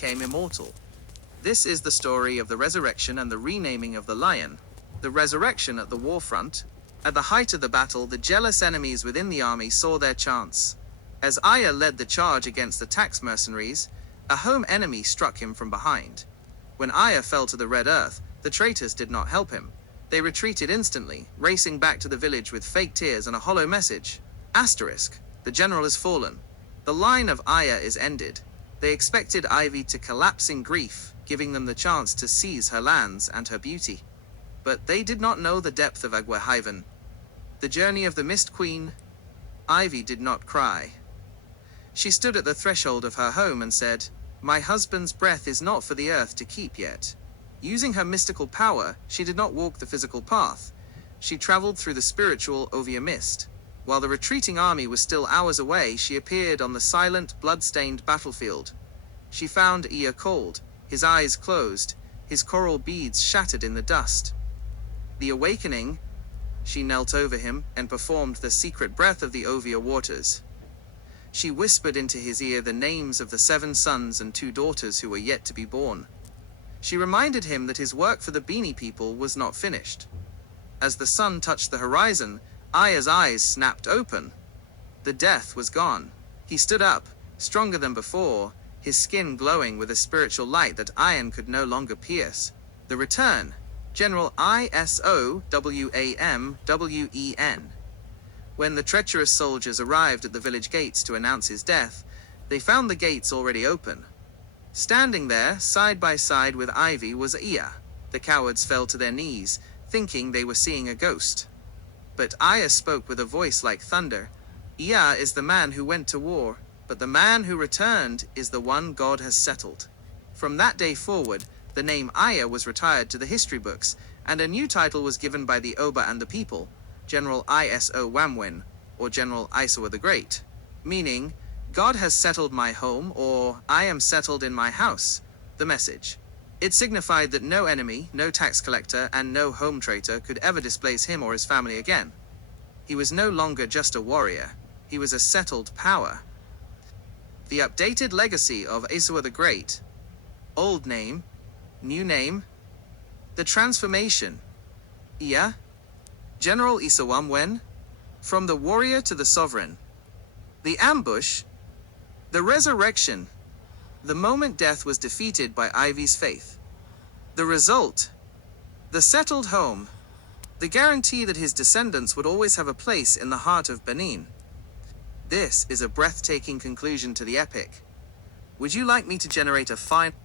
became immortal. This is the story of the resurrection and the renaming of the lion. The resurrection at the war front. At the height of the battle, the jealous enemies within the army saw their chance. As Aya led the charge against the tax mercenaries, a home enemy struck him from behind. When Aya fell to the red earth, the traitors did not help him. They retreated instantly, racing back to the village with fake tears and a hollow message. Asterisk. The general has fallen. The line of Aya is ended. They expected Ivie to collapse in grief, giving them the chance to seize her lands and her beauty. But they did not know the depth of Agwehaven. The journey of the Mist Queen. Ivie did not cry. She stood at the threshold of her home and said, "My husband's breath is not for the earth to keep yet." Using her mystical power, she did not walk the physical path. She traveled through the spiritual Ovia mist. While the retreating army was still hours away, she appeared on the silent, blood-stained battlefield. She found Ea cold, his eyes closed, his coral beads shattered in the dust. The awakening. She knelt over him and performed the secret breath of the Ovia waters. She whispered into his ear the names of the 7 sons and 2 daughters who were yet to be born. She reminded him that his work for the Beanie people was not finished. As the sun touched the horizon, Aya's eyes snapped open. The death was gone. He stood up, stronger than before, his skin glowing with a spiritual light that iron could no longer pierce. The return. General ISOWAMWEN. When the treacherous soldiers arrived at the village gates to announce his death, they found the gates already open. Standing there, side by side with Ivie, was Ea. The cowards fell to their knees, thinking they were seeing a ghost. But Aya spoke with a voice like thunder. "Ea is the man who went to war, but the man who returned is the one God has settled." From that day forward, the name Aya was retired to the history books, and a new title was given by the Oba and the people, General Isowamwen, or General Isawa the Great, meaning, "God has settled my home," or "I am settled in my house," the message. It signified that no enemy, no tax collector, and no home traitor could ever displace him or his family again. He was no longer just a warrior. He was a settled power. The updated legacy of Isawa the Great. Old name. New name. The transformation. Ea. General Isowamwen. From the warrior to the sovereign. The ambush. The resurrection. The moment death was defeated by Ivie's faith. The result. The settled home. The guarantee that his descendants would always have a place in the heart of Benin. This is a breathtaking conclusion to the epic. Would you like me to generate a final